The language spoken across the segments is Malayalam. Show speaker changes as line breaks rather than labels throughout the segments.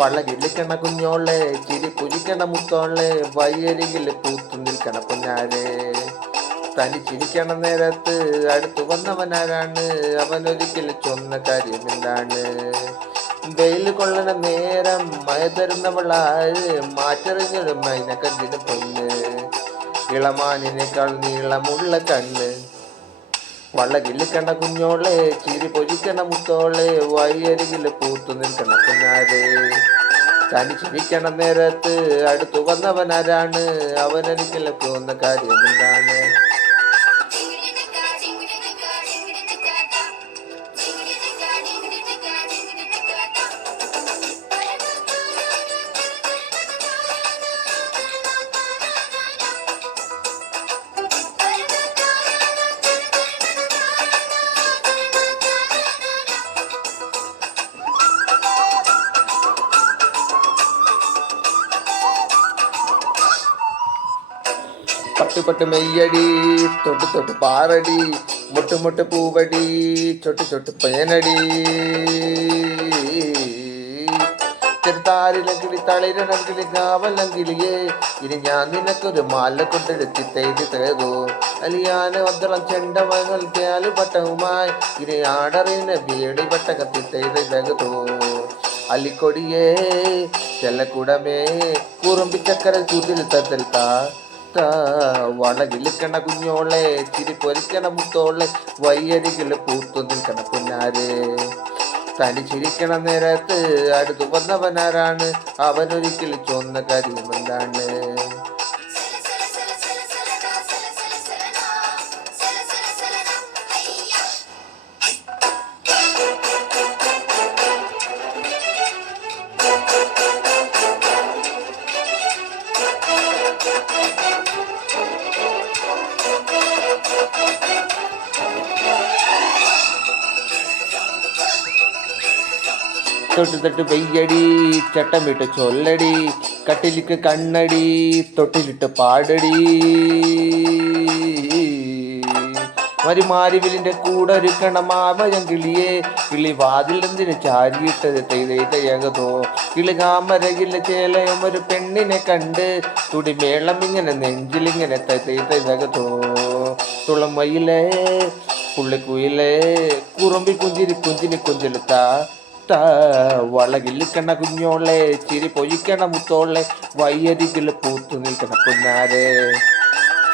വളകിളിക്കണ കുഞ്ഞോളെ ചിരി പുലിക്കണ മുത്തോളെ വയ്യരികിൽ പൂത്തു നിൽക്കണ പൊന്നാരെ. തനി ചിരിക്കണ നേരത്ത് അടുത്തു വന്നവനാരാണ്? അവനൊരിക്കൽ ചൊന്ന കാര്യമെന്താണ്? വെയിൽ കൊള്ളണ നേരം മയ തരുന്നവളാര് മാറ്ററിഞ്ഞൊരു മൈന കണ്ടിട്ട് പൊന്ന്. ഇളമാനിനേക്കാൾ നീളമുള്ള കണ്ണ് വള്ള കിള്ളിക്കണ കുഞ്ഞോളെ ചിരി പൊരിക്കണ മുത്തോളെ വഴിയരികിൽ പൂത്തു നിൽക്കണ കുഞ്ഞാരെ തനി ചിരിക്കണ നേരത്ത് അടുത്തു വന്നവനാരാണ്? ആരാണ് അവനൊരിക്കലും കാര്യം എന്താണ് പട്ട് പട്ട് മെയ്യടി തൊട്ട് തൊട്ട് പാറടി മുട്ട് മുട്ട് പൂവടി ചൊട്ട് ചൊട്ട് പേനടി. ചെറുതാരിലെങ്കിലി തളിരണമെങ്കിലി കാവലെങ്കിലിയേ ഇനി ഞാൻ നിനക്കൊരു മാല കൊണ്ടെടുത്തി തേടി തേകൂ. അലിയാന വദ്ദളം ചെണ്ടമകൾ ത്യാലുപട്ടവുമായി ഇനി ആടറിന് വീടി പട്ടകത്തി തേടി തകതോ അലിക്കൊടിയേ ചെല്ലക്കുടമേ കുറുമ്പിച്ചക്കര ചൂതിൽ തത്തിൽ താ. വളകിലിക്കണ കുഞ്ഞോളെ ചിരി പൊരിക്കണ മുത്തോളെ വയ്യരികിൽ പൂത്തു നിൽക്കണ പുന്നാര്. തനി ചിരിക്കണ നേരത്ത് അടുത്തു വന്നവനാരാണ്? അവനൊരിക്കൽ ചൊന്ന കാര്യം തൊട്ട് തൊട്ട് പെയ്യടി ചട്ടമിട്ട് ചൊല്ലടി കട്ടിലിക്ക് കണ്ണടി തൊട്ടിലിട്ട് പാടടി. മരിമാരിവിലിന്റെ കൂടെ ഒരുക്കണം കണമാവയം കിളിയെ. കിളി വാതിൽ എന്തിന് ചാരിയിട്ടത്? തെയ്തേതയകതോ കിളി കാമരകില്ല ചേലയും ഒരു പെണ്ണിനെ കണ്ട് തുടി മേളം ഇങ്ങനെ നെഞ്ചിലിങ്ങനെ തെയ്തകതോ തുളമയിലേ പുള്ളിക്കുയിലേ കുറുമ്പി കുഞ്ചിരി കുഞ്ചിനി കുഞ്ചിലുത്താ. വളകില്ലിക്കണ കുഞ്ഞോളെ ചിരി പൊയ്ക്കണ മുത്തോളെ വയ്യരികിൽ പൂത്തു നിൽക്കണ പൊന്നാരെ.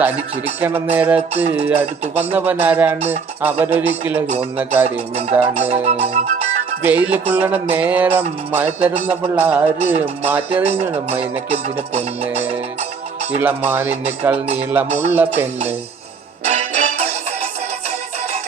തനി ചിരിക്കണ നേരത്ത് അടുത്തു വന്നവനാരാണ് അവരൊരിക്കലും തോന്നുന്ന കാര്യം എന്താണ്? വെയിൽ കൊള്ളണ നേരം മഴ തരുന്ന പിള്ളാര് മാറ്ററിഞ്ഞ മൈനക്കെന്തിന് പൊന്ന്? ഇളമാനിനേക്കാൾ നീളമുള്ള പെണ്ണ്